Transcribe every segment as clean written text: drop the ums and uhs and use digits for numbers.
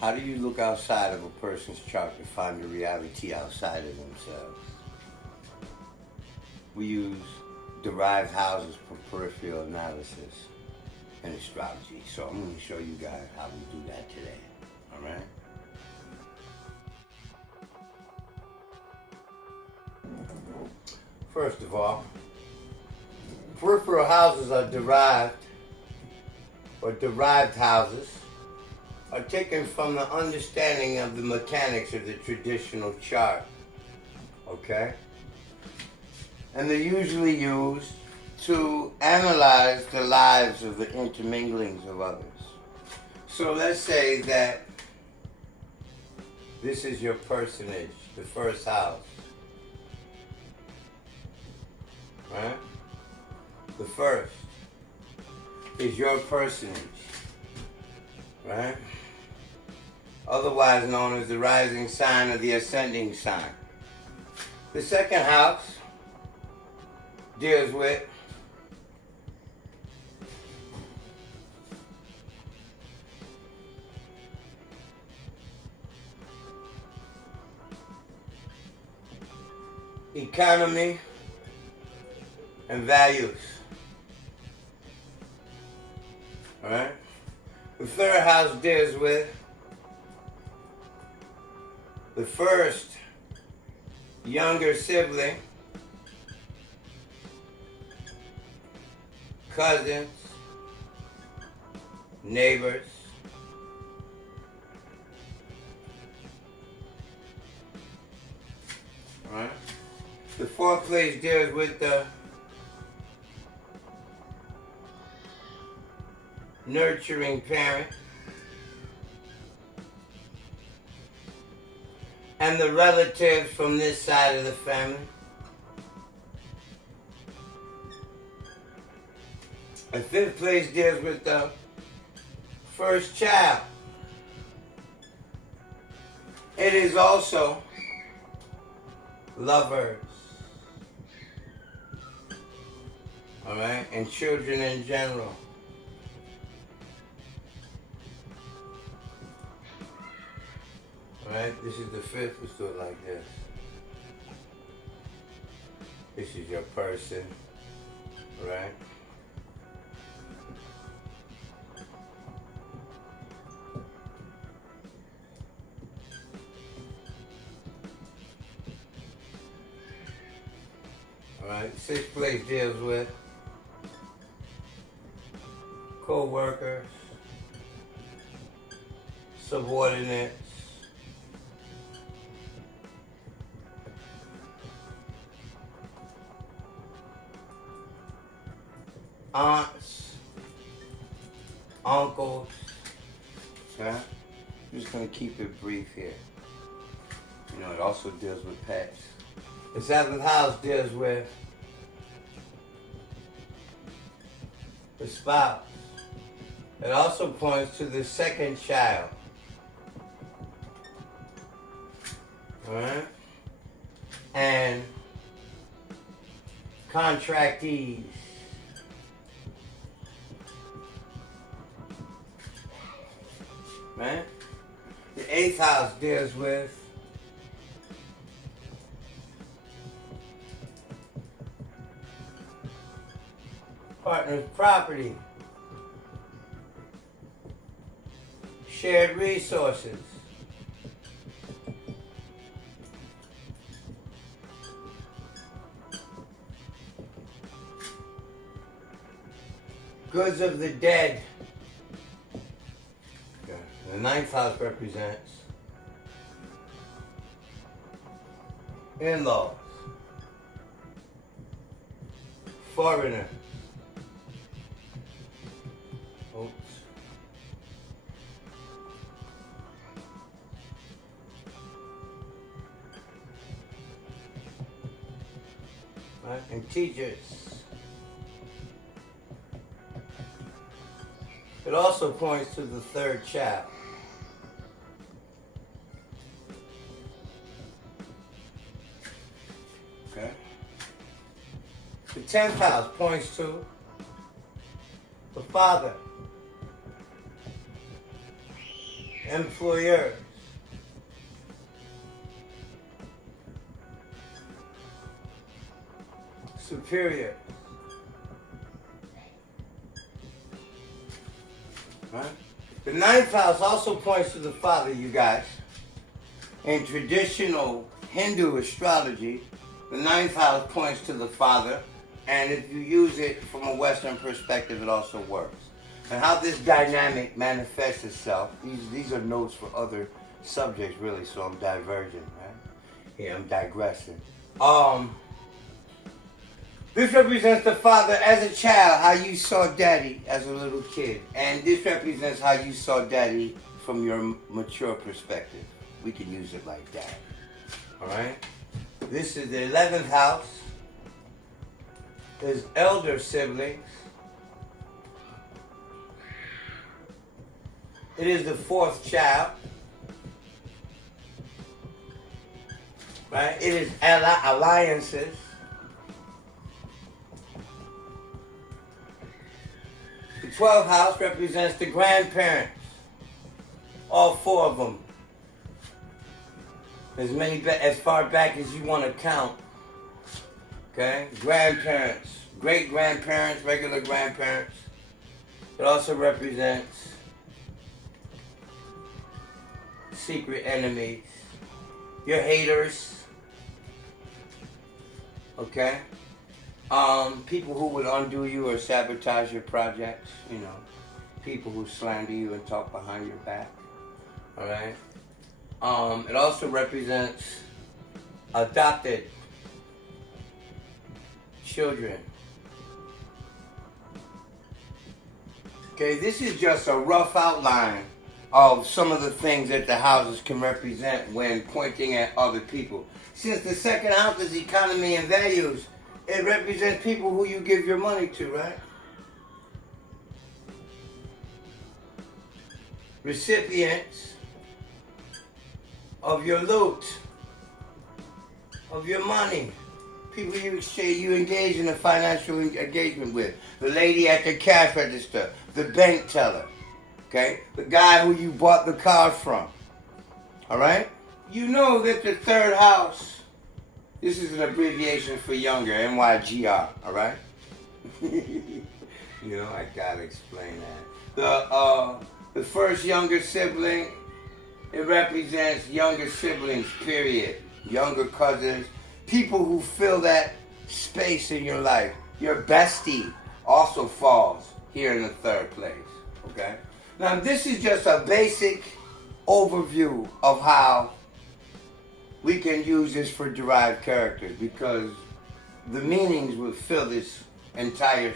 How do you look outside of a person's chart to find the reality outside of themselves? We use derived houses for peripheral analysis and astrology. So I'm going to show you guys how we do that today. All right? First of all, peripheral houses are derived, or derived houses are taken from the understanding of the mechanics of the traditional chart. Okay? And they're usually used to analyze the lives of the interminglings of others. So let's say that this is your personage, the first house. Right? The first is your personage. Right? Otherwise known as the rising sign or the ascending sign. The second house deals with economy and values. Alright? The third house deals with the first younger sibling, cousins, neighbors, alright? The fourth place deals with the nurturing parent and the relatives from this side of the family. The fifth place deals with the first child. It is also lovers, all right, and children in general. All right, this is the fifth. Let's do it like this. This is your person, all right? All right, sixth place deals with co-workers, subordinates, aunts, uncles. Okay? I'm just going to keep it brief here. You know, it also deals with pets. The seventh house deals with the spouse. It also points to the second child. Alright? And contractees. Right? The eighth house deals with partner's property, shared resources, goods of the dead. The ninth house represents in-laws, foreigner. Oops. Right? And teachers. It also points to the third child. Okay. The 10th house points to the father employers, superior. Right? The ninth house also points to the father, you guys. In traditional Hindu astrology, the ninth house points to the father, and if you use it from a Western perspective, it also works. And how this dynamic manifests itself, these are notes for other subjects, really, so I'm diverging, right? Yeah, I'm digressing. This represents the father as a child, how you saw daddy as a little kid. And this represents how you saw daddy from your mature perspective. We can use it like that. All right? This is the 11th house. There's elder siblings. It is the fourth child. Right? It is alliances. The 12th house represents the grandparents. All four of them. As far back as you want to count. Okay? Grandparents, great grandparents, regular grandparents. It also represents secret enemies, your haters. Okay? People who would undo you or sabotage your projects, you know. People who slander you and talk behind your back. Alright? It also represents adopted children. Okay, this is just a rough outline of some of the things that the houses can represent when pointing at other people. Since the second house is economy and values, it represents people who you give your money to, right? Recipients of your loot, of your money. People you engage in a financial engagement with. The lady at the cash register, the bank teller, okay? The guy who you bought the car from, all right? You know that the third house, this is an abbreviation for younger, NYGR, all right? You know, I gotta explain that. The first younger sibling, it represents younger siblings, period. Younger cousins, people who fill that space in your life. Your bestie also falls here in the third place, okay? Now, this is just a basic overview of how we can use this for derived characters, because the meanings will fill this entire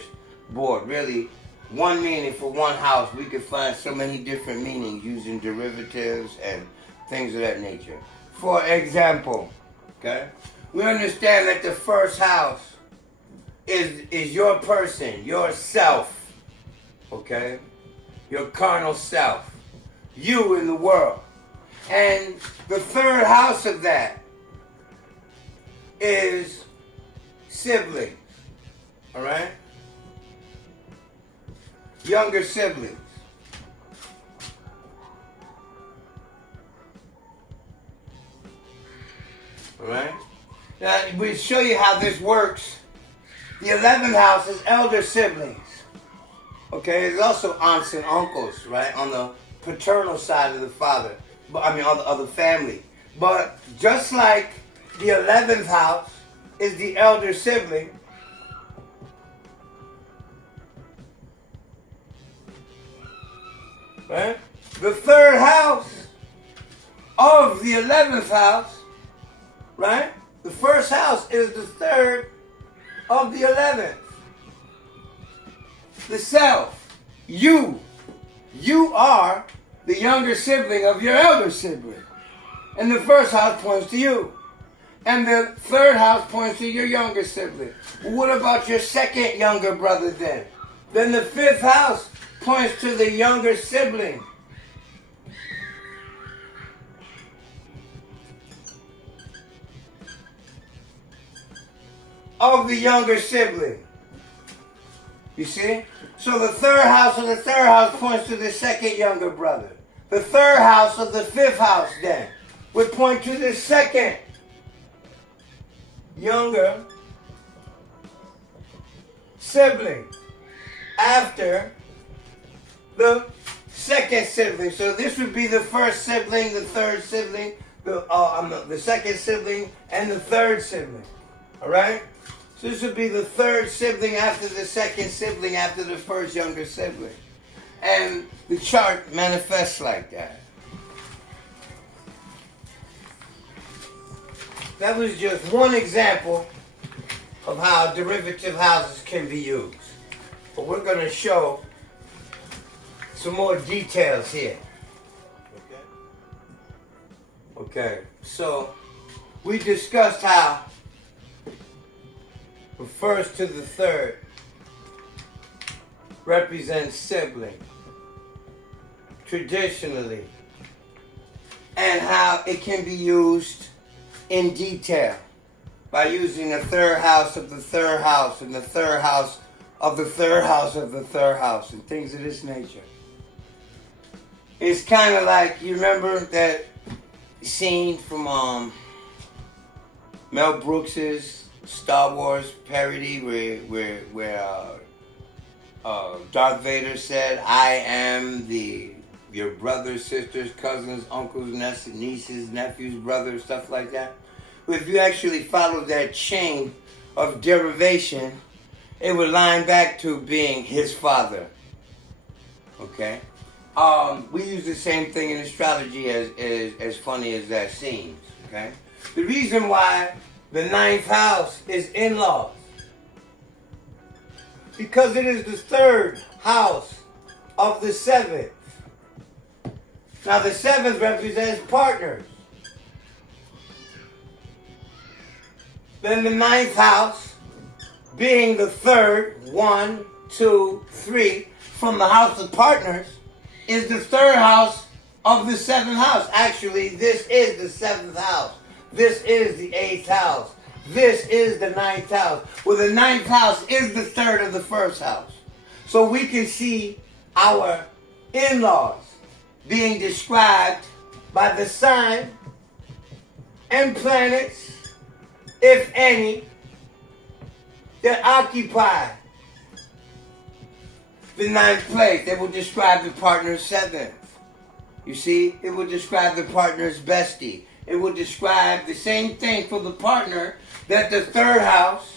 board. Really, one meaning for one house, we could find so many different meanings using derivatives and things of that nature. For example, okay, we understand that the first house is your person, your self, okay? Your carnal self, you in the world. And the third house of that is siblings, all right? Younger siblings. All right? Now, we'll show you how this works. The 11th house is elder siblings. Okay, there's also aunts and uncles, right? On the paternal side of the father. On the other family. But just like the 11th house is the elder sibling, right? The third house of the 11th house, right? The first house is the third of the 11th. The self, you are the younger sibling of your elder sibling. And the first house points to you. And the third house points to your younger sibling. Well, what about your second younger brother then? Then the fifth house points to the younger sibling. Of the younger sibling. You see? So the third house of the third house points to the second younger brother. the third house of the fifth house then would point to the second younger sibling after the second sibling. So this would be the first sibling, the third sibling, the second sibling, and the third sibling. All right? So this would be the third sibling after the second sibling after the first younger sibling. And the chart manifests like that. That was just one example of how derivative houses can be used. But we're going to show some more details here. Okay, so we discussed how the first to the third represents sibling traditionally, and how it can be used in detail by using a third house of the third house and the third house of the third house of the third house and things of this nature. It's kind of like, you remember that scene from Mel Brooks's Star Wars parody where Darth Vader said, "I am your brothers, sisters, cousins, uncles, nieces, nephews, brothers," stuff like that. If you actually follow that chain of derivation, it would line back to being his father. Okay? We use the same thing in astrology, as funny as that seems. Okay? The reason why the ninth house is in-laws, because it is the third house of the seventh. Now the seventh represents partners. Then the ninth house, being the third, 1, 2, 3, from the house of partners, is the third house of the seventh house. Actually, this is the seventh house. This is the eighth house. This is the ninth house. Well, the ninth house is the third of the first house. So we can see our in-laws being described by the sign and planets, if any, that occupy the ninth place. They will describe the partner's seventh. You see, it will describe the partner's bestie. It will describe the same thing for the partner that the third house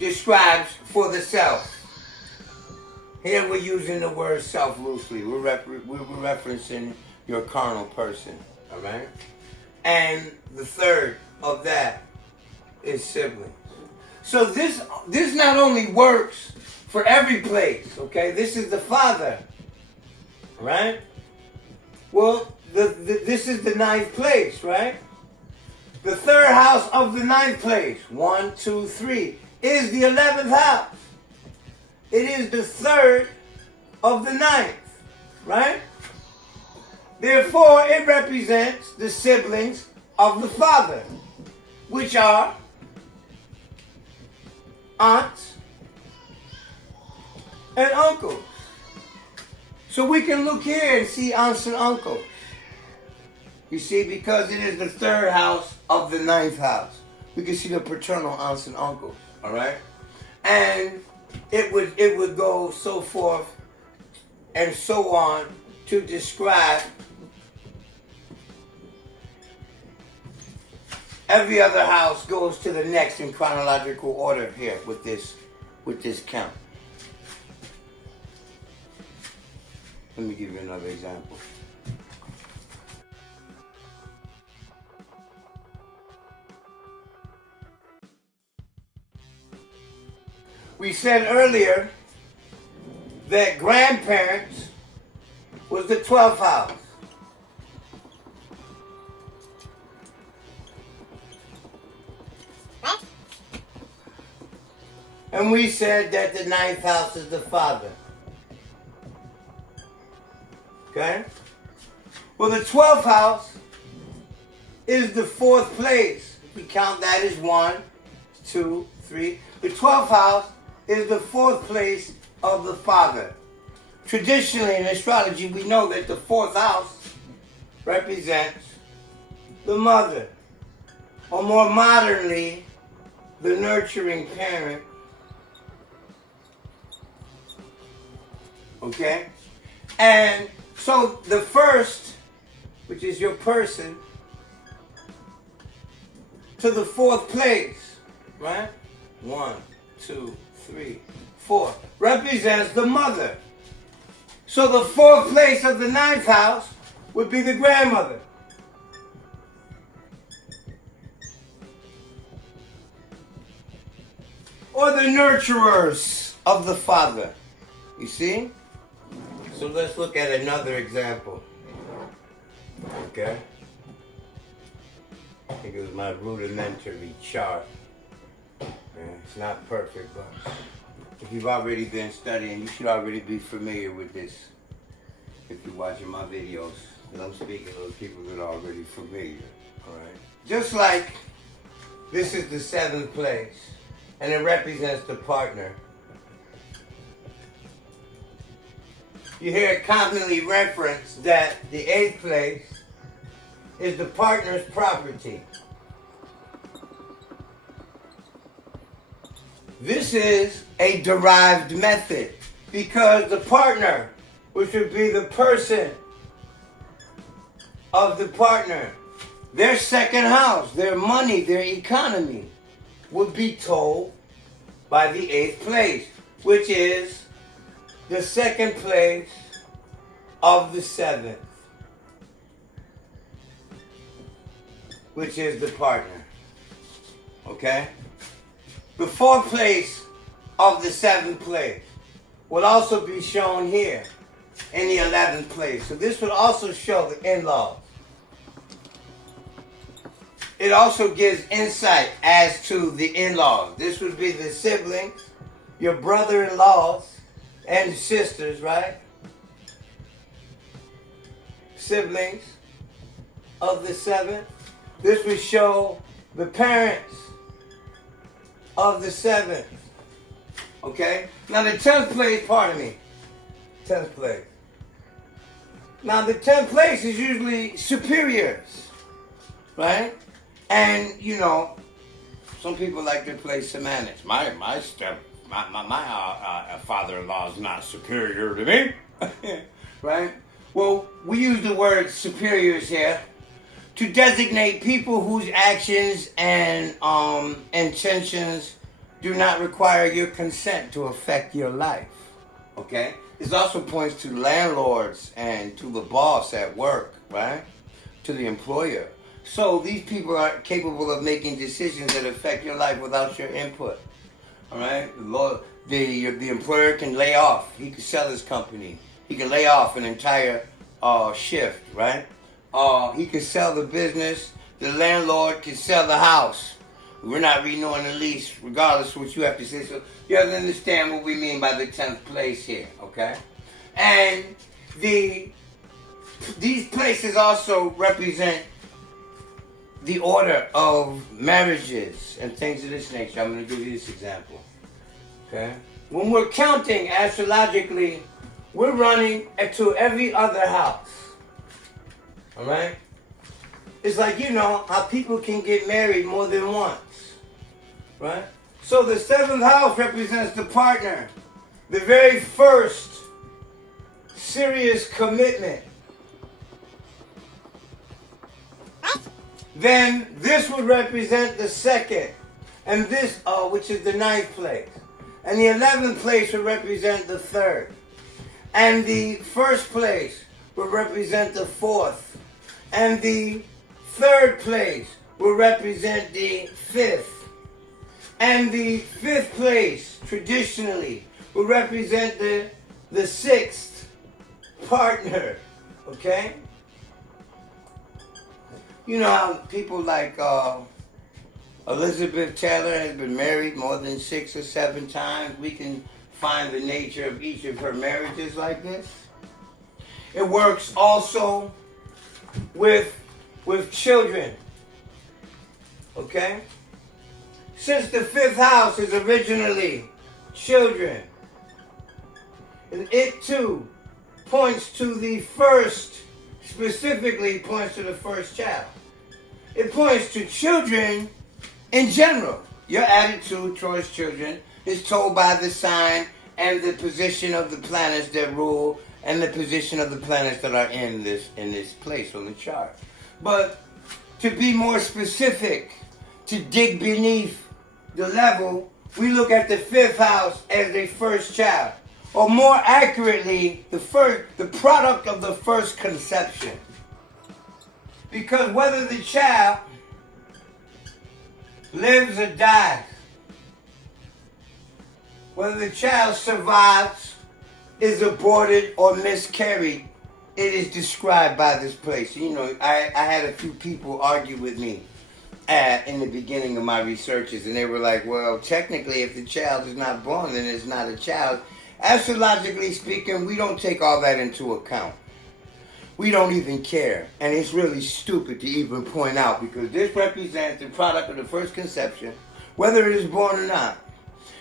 describes for the self. Here we're using the word self loosely. We're referencing your carnal person. All right? And the third of that is siblings. So this not only works for every place, okay? This is the father, right? Well, this is the ninth place, right? The third house of the ninth place, 1, 2, 3, is the 11th house. It is the third of the ninth, right? Therefore, it represents the siblings of the father, which are aunts and uncles. So we can look here and see aunts and uncles. You see, because it is the third house of the ninth house, we can see the paternal aunts and uncles. All right, and it would go so forth and so on to describe every other house. Goes to the next in chronological order here with this count. Let me give you another example. We said earlier that grandparents was the 12th house. And we said that the 9th house is the father. Okay? Well, the 12th house is the 4th place. We count that as 1, 2, 3. The 12th house is the 4th place of the father. Traditionally in astrology, we know that the fourth house represents the mother, or more modernly, the nurturing parent. Okay? And so the first, which is your person, to the fourth place, right? 1, 2, 3, 4, represents the mother. So the fourth place of the ninth house would be the grandmother. Or the nurturers of the father. You see? So let's look at another example. Okay? I think it was my rudimentary chart. It's not perfect, but if you've already been studying, you should already be familiar with this. If you're watching my videos, and I'm speaking to those people that are already familiar. Alright? Just like this is the seventh place, and it represents the partner. You hear it commonly referenced that the eighth place is the partner's property. This is a derived method because the partner, which would be the person of the partner, their second house, their money, their economy, would be told by the eighth place, which is the second place of the seventh, which is the partner. Okay? The fourth place of the seventh place will also be shown here in the 11th place. So this would also show the in-laws. It also gives insight as to the in-laws. This would be the siblings, your brother-in-laws, and sisters, right? Siblings of the seventh. This would show the parents of the seventh. Okay? Now the 10th place, pardon me. 10th place. Now the 10th place is usually superiors. Right? And, you know, some people like to play semantics. My father-in-law is not superior to me. Right? Well, we use the word superiors here to designate people whose actions and intentions do not require your consent to affect your life. Okay? This also points to landlords and to the boss at work, right? To the employer. So these people are capable of making decisions that affect your life without your input. All right? The employer can lay off. He can sell his company. He can lay off an entire shift, right? He can sell the business. The landlord can sell the house. We're not renewing the lease, regardless of what you have to say. So you have to understand what we mean by the 10th place here, okay? And these places also represent the order of marriages and things of this nature. I'm going to give you this example, okay? When we're counting astrologically, we're running to every other house. All right? It's like, you know, how people can get married more than once. Right? So the 7th house represents the partner. The very first serious commitment. Then this would represent the second. And this, which is the 9th place. And the 11th place would represent the 3rd. And the first place would represent the 4th. And the 3rd place will represent the 5th. And the 5th place, traditionally, will represent the 6th partner. Okay? You know how people like Elizabeth Taylor has been married more than 6 or 7 times? We can find the nature of each of her marriages like this. It works also with children. Okay? Since the 5th house is originally children, and it too points to the first, specifically points to the first child. It points to children in general. Your attitude towards children is told by the sign and the position of the planets that rule and the position of the planets that are in this place on the chart. But to be more specific, to dig beneath the level, we look at the fifth house as the first child, or more accurately, the product of the first conception. Because whether the child lives or dies, whether the child survives, is aborted, or miscarried, it is described by this place. You know, I had a few people argue with me in the beginning of my researches, and they were like, well, technically, if the child is not born, then it's not a child. Astrologically speaking, we don't take all that into account. We don't even care. And it's really stupid to even point out, because this represents the product of the first conception, whether it is born or not.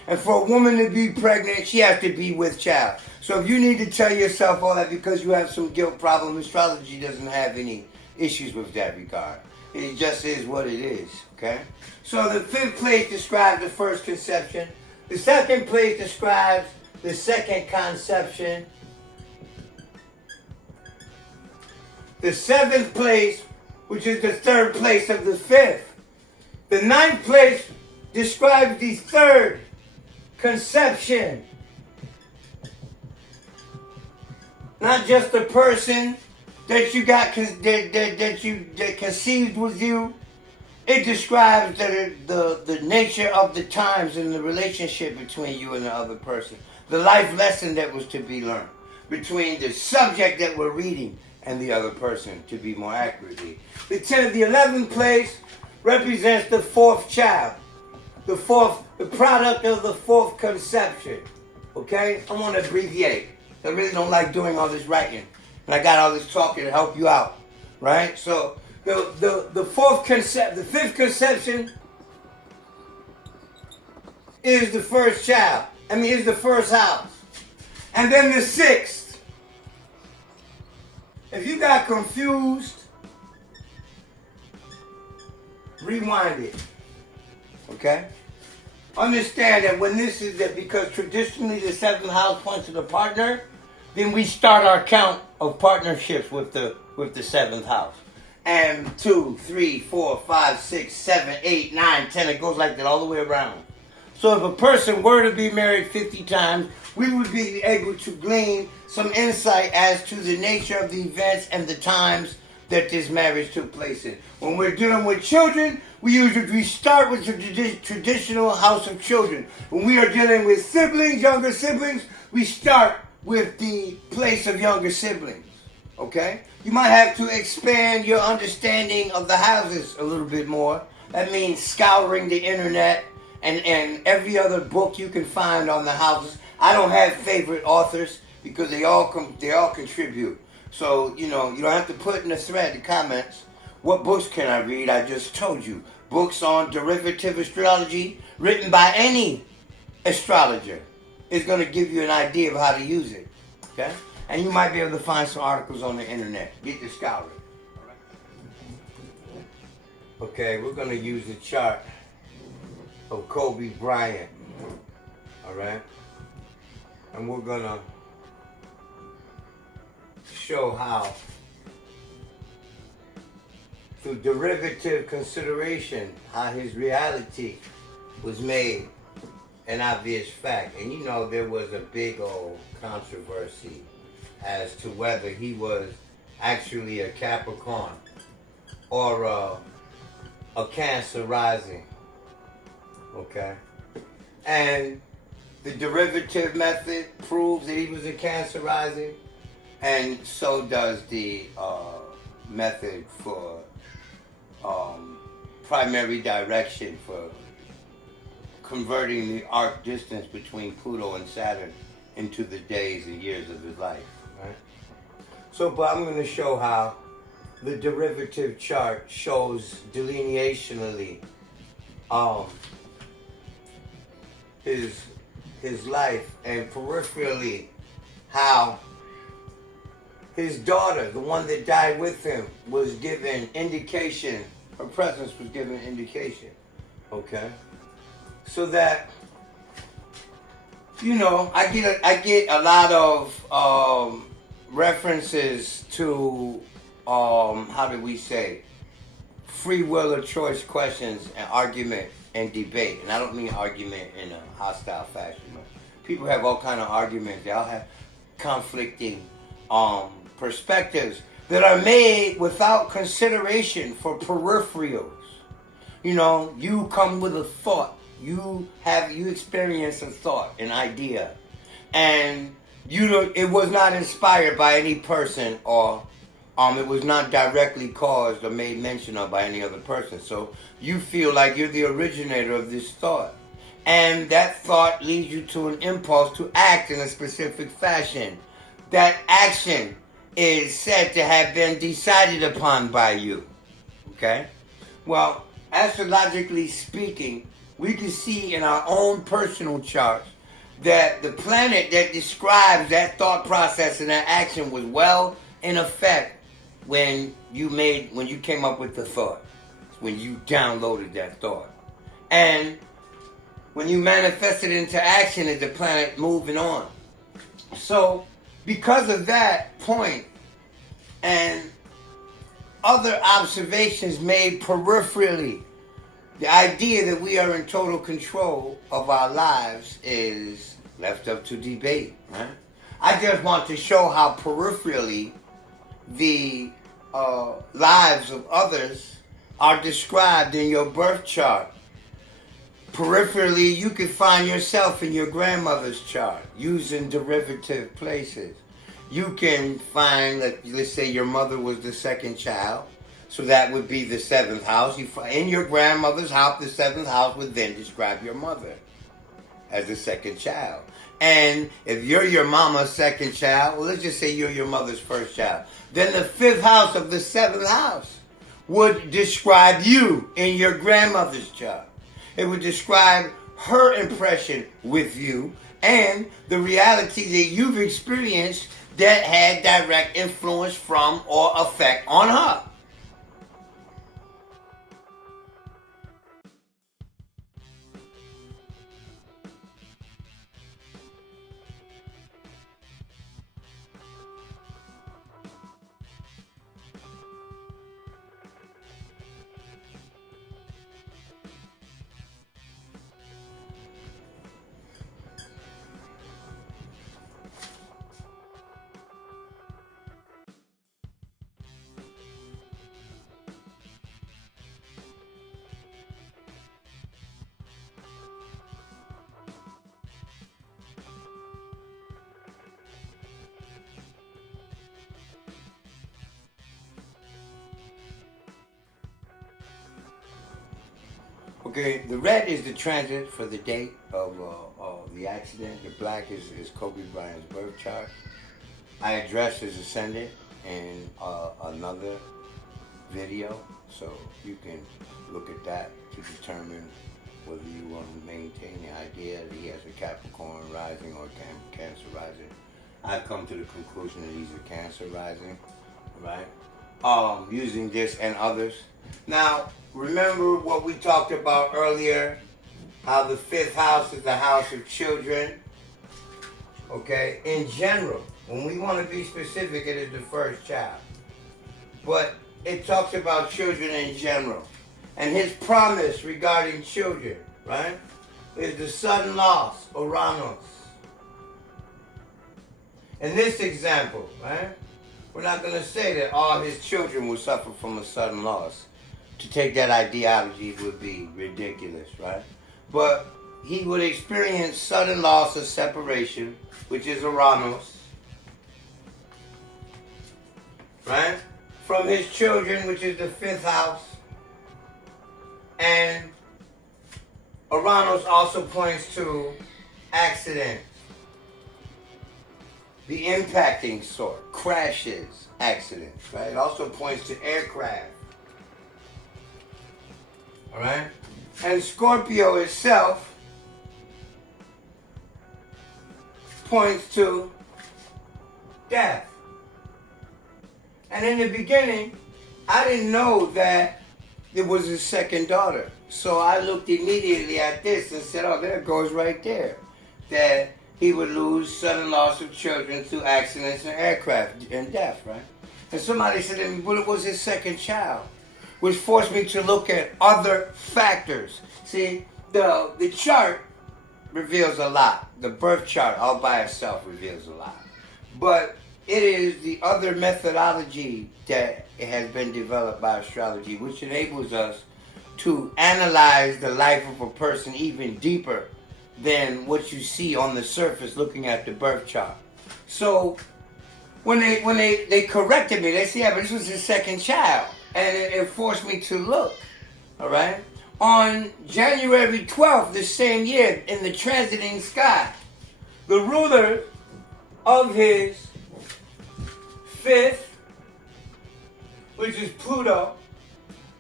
And for a woman to be pregnant, she has to be with child. So if you need to tell yourself all that because you have some guilt problem, astrology doesn't have any issues with that regard. It just is what it is, okay? So the fifth place describes the first conception. The second place describes the second conception. The seventh place, which is the third place of the fifth. The ninth place describes the third conception. Not just the person that you got that conceived with you. It describes the nature of the times and the relationship between you and the other person. The life lesson that was to be learned between the subject that we're reading and the other person, to be more accurately. The 11th place represents the fourth child. The product of the fourth conception. Okay? I want to abbreviate. I really don't like doing all this writing. And I got all this talking to help you out. Right? So the fifth conception is the first child. Is the first house. And then the sixth. If you got confused, rewind it. Okay? Understand that when this is that, because traditionally the seventh house points to the partner, then we start our count of partnerships with the seventh house. And 2, 3, 4, 5, 6, 7, 8, 9, 10, it goes like that all the way around. So if a person were to be married 50 times, we would be able to glean some insight as to the nature of the events and the times that this marriage took place in. When we're dealing with children, we start with the traditional house of children. When we are dealing with siblings, younger siblings, we start with the place of younger siblings. Okay? You might have to expand your understanding of the houses a little bit more. That means scouring the internet and every other book you can find on the houses. I don't have favorite authors because they all contribute. So, you don't have to put in the thread, the comments, what books can I read? I just told you. Books on derivative astrology written by any astrologer is going to give you an idea of how to use it. Okay? And you might be able to find some articles on the internet. Get the scouring. Okay, we're going to use the chart of Kobe Bryant. Alright? And we're going to show how, through derivative consideration, how his reality was made an obvious fact. And there was a big old controversy as to whether he was actually a Capricorn or a Cancer rising. Okay? And the derivative method proves that he was a Cancer rising, and so does the method for primary direction for converting the arc distance between Pluto and Saturn into the days and years of his life. Right? So, but I'm going to show how the derivative chart shows delineationally his life, and peripherally how His daughter, the one that died with him, was given indication. Her presence was given indication. Okay? So that, I get a lot of references to how do we say, free will or choice questions and argument and debate. And I don't mean argument in a hostile fashion. People have all kind of arguments. They all have conflicting perspectives that are made without consideration for peripherals. You come with a thought. You experience a thought, an idea, and it was not inspired by any person, or it was not directly caused or made mention of by any other person. So you feel like you're the originator of this thought, and that thought leads you to an impulse to act in a specific fashion. That action is said to have been decided upon by you. Okay? Well, astrologically speaking, we can see in our own personal charts that the planet that describes that thought process and that action was well in effect when you came up with the thought, when you downloaded that thought. And when you manifest it into action, is the planet moving on. So, because of that point and other observations made peripherally, the idea that we are in total control of our lives is left up to debate. Right? I just want to show how peripherally the lives of others are described in your birth chart. Peripherally, you can find yourself in your grandmother's chart using derivative places. You can find, let's say your mother was the second child, so that would be the seventh house. In your grandmother's house, the seventh house would then describe your mother as the second child. And if you're your mama's second child, well, let's just say you're your mother's first child, then the fifth house of the seventh house would describe you in your grandmother's chart. It would describe her impression with you and the reality that you've experienced that had direct influence from or effect on her. Okay, the red is the transit for the date of the accident. The black is Kobe Bryant's birth chart. I addressed his ascendant in another video, so you can look at that to determine whether you want to maintain the idea that he has a Capricorn rising or Cancer rising. I've come to the conclusion that he's a Cancer rising, right? Using this and others. Now, remember what we talked about earlier, how the fifth house is the house of children, okay? In general, when we want to be specific, it is the first child. But it talks about children in general. And his promise regarding children, right, is the sudden loss, Uranus. In this example, right, we're not going to say that all his children will suffer from a sudden loss. To take that ideology would be ridiculous, right? But he would experience sudden loss of separation, which is Uranus, right? From his children, which is the fifth house. And Uranus also points to accidents, the impacting sort, crashes, accidents, right? It also points to aircraft. All right? And Scorpio itself points to death. And in the beginning, I didn't know that it was his second daughter. So I looked immediately at this and said, oh, there it goes right there. That he would lose sudden loss of children through accidents and aircraft and death, right? And somebody said to me, well, it was his second child, which forced me to look at other factors. See, the chart reveals a lot. The birth chart all by itself reveals a lot. But it is the other methodology that has been developed by astrology, which enables us to analyze the life of a person even deeper than what you see on the surface looking at the birth chart. So when they corrected me, they said, yeah, but this was his second child. And it forced me to look, all right? On January 12th, the same year, in the transiting sky, the ruler of his fifth, which is Pluto,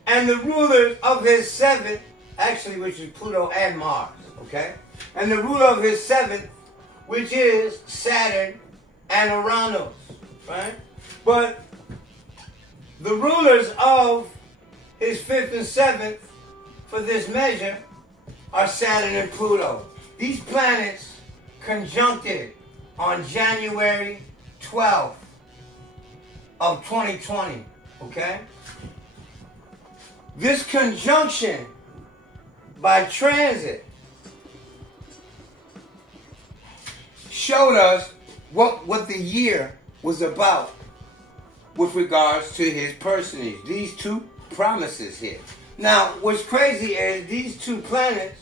and the rulers of his seventh, actually, which is Pluto and Mars, okay? And the ruler of his seventh, which is Saturn and Uranus, right? But the rulers of his fifth and seventh for this measure are Saturn and Pluto. These planets conjuncted on January 12th of 2020, okay? This conjunction by transit showed us what the year was about with regards to his personage. These two promises here. Now, what's crazy is these two planets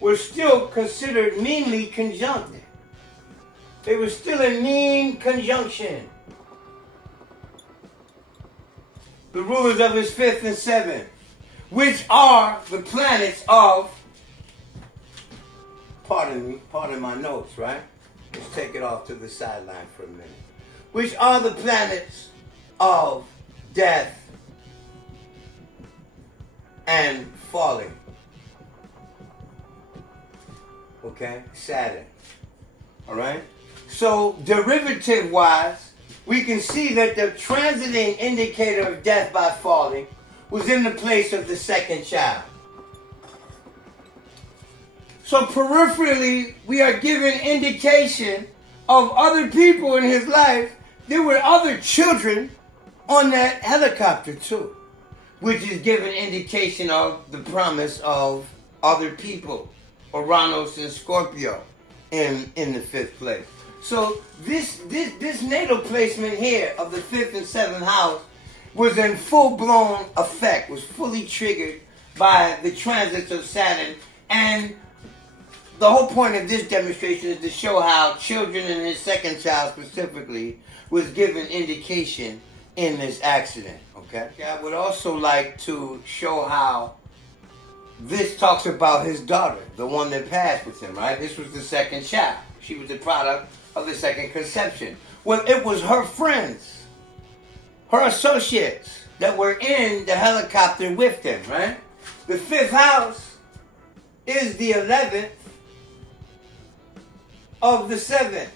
were still considered meanly conjunct. They were still in mean conjunction. The rulers of his fifth and seventh, which are the planets of, pardon my notes, right? Let's take it off to the sideline for a minute. Which are the planets of death and falling. Okay? Saturn. Alright? So, derivative-wise, we can see that the transiting indicator of death by falling was in the place of the second child. So peripherally, we are given indication of other people in his life. There were other children on that helicopter too, which is given indication of the promise of other people, Uranus and Scorpio in the fifth place. So this natal placement here of the fifth and seventh house was in full-blown effect, was fully triggered by the transits of Saturn. And the whole point of this demonstration is to show how children in his second child specifically was given indication in this accident, okay? I would also like to show how this talks about his daughter, the one that passed with him, right? This was the second child. She was the product of the second conception. Well, it was her friends, her associates that were in the helicopter with them, right? The fifth house is the 11th of the 7th.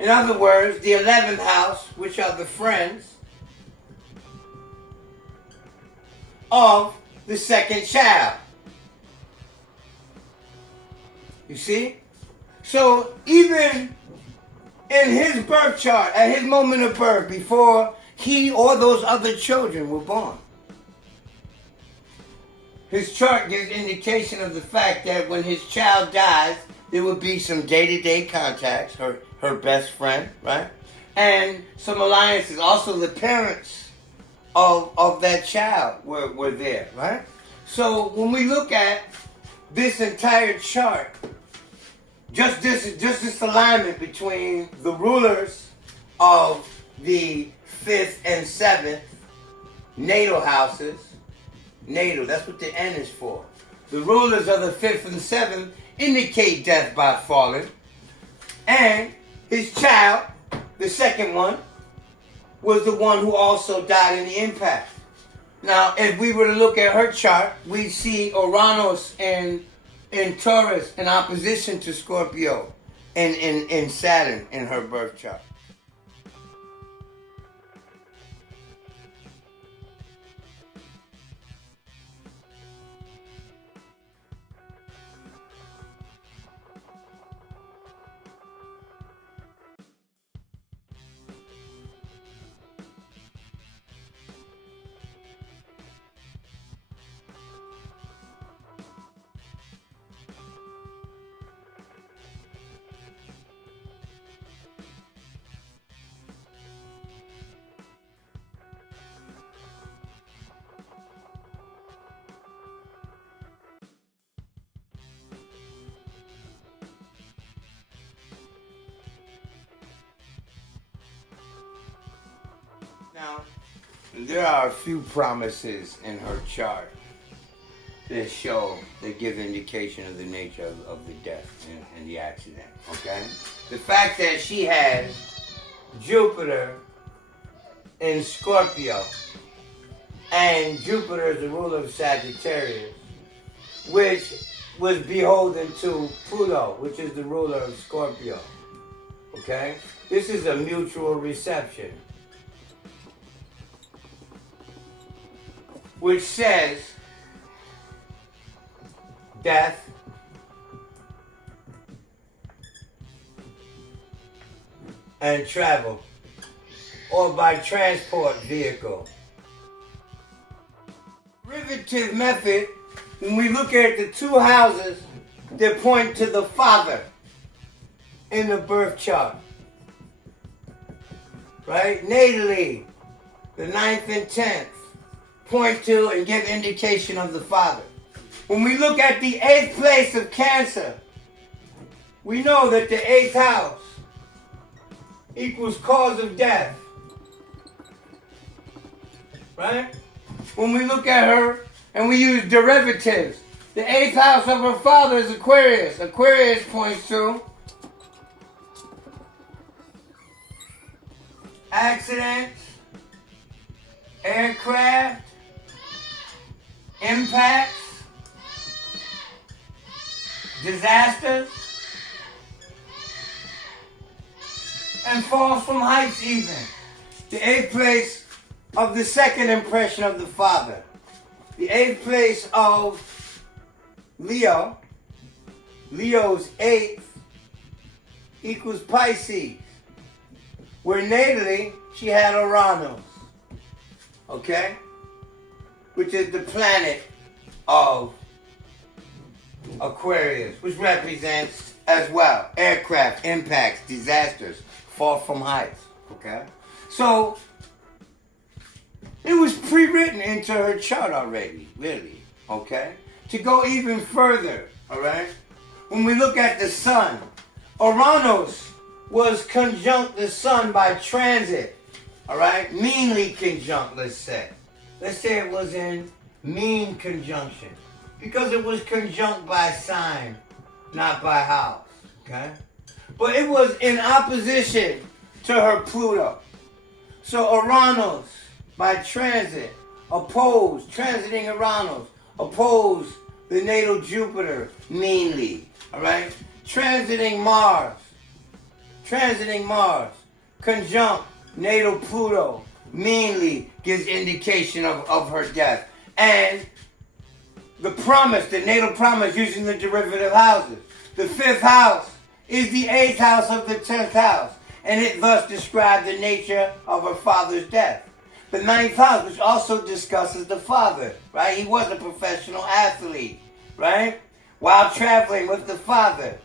In other words, the 11th house, which are the friends of the second child. You see? So even in his birth chart, at his moment of birth, before he or those other children were born, his chart gives indication of the fact that when his child dies, there would be some day-to-day contacts, her best friend, right? And some alliances. Also, the parents of that child were there, right? So when we look at this entire chart, just this alignment between the rulers of the 5th and 7th natal houses, natal, that's what the N is for. The rulers of the 5th and 7th indicate death by falling. And his child, the second one, was the one who also died in the impact. Now, if we were to look at her chart, we see Uranus in Taurus in opposition to Scorpio and in Saturn in her birth chart. Now, there are a few promises in her chart that give indication of the nature of the death and the accident, okay? The fact that she has Jupiter in Scorpio, and Jupiter is the ruler of Sagittarius, which was beholden to Pluto, which is the ruler of Scorpio, okay? This is a mutual reception, which says death, and travel, or by transport vehicle. Derivative method, when we look at the two houses, they point to the father in the birth chart. Right? Natally, the 9th and 10th point to and give indication of the father. When we look at the 8th place of Cancer, we know that the 8th house equals cause of death. Right? When we look at her and we use derivatives, the 8th house of her father is Aquarius. Aquarius points to accidents, aircraft, impacts, disasters, and falls from heights even. The 8th place of the second impression of the father. The 8th place of Leo. Leo's 8th equals Pisces, where natally she had Uranus, okay? Which is the planet of Aquarius, which represents as well aircraft, impacts, disasters, fall from heights, okay? So, it was pre-written into her chart already, really, okay? To go even further, all right? When we look at the sun, Uranus was conjunct the sun by transit, all right? Meanly conjunct, let's say. Let's say it was in mean conjunction, because it was conjunct by sign, not by house, okay? But it was in opposition to her Pluto. So Uranus, by transit, transiting Uranus, opposed the natal Jupiter meanly, all right? Transiting Mars, conjunct natal Pluto meanly gives indication of her death. And the promise, the natal promise using the derivative houses. The 5th house is the 8th house of the 10th house, and it thus describes the nature of her father's death. The 9th house, which also discusses the father, right? He was a professional athlete, right? While traveling with the father,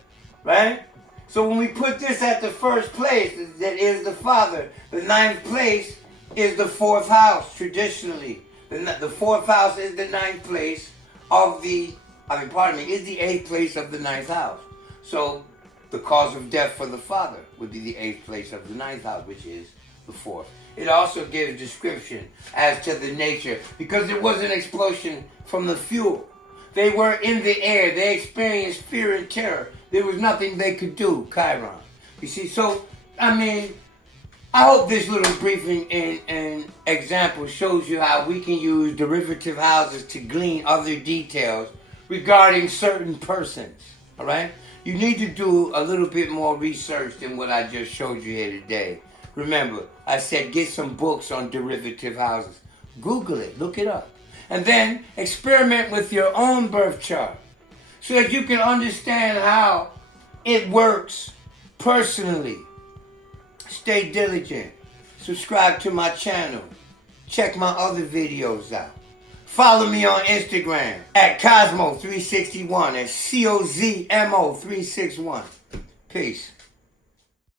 right? So when we put this at the first place, that is the father. The 9th place is the 4th house, traditionally. The 4th house is the 9th place of is the 8th place of the 9th house. So the cause of death for the father would be the 8th place of the 9th house, which is the 4th. It also gives description as to the nature, because it was an explosion from the fuel. They were in the air. They experienced fear and terror. There was nothing they could do, Chiron. You see, so, I hope this little briefing and example shows you how we can use derivative houses to glean other details regarding certain persons, all right? You need to do a little bit more research than what I just showed you here today. Remember, I said get some books on derivative houses. Google it, look it up. And then experiment with your own birth chart so that you can understand how it works personally. Stay diligent. Subscribe to my channel. Check my other videos out. Follow me on Instagram at Cosmo361. That's COZMO361. Peace.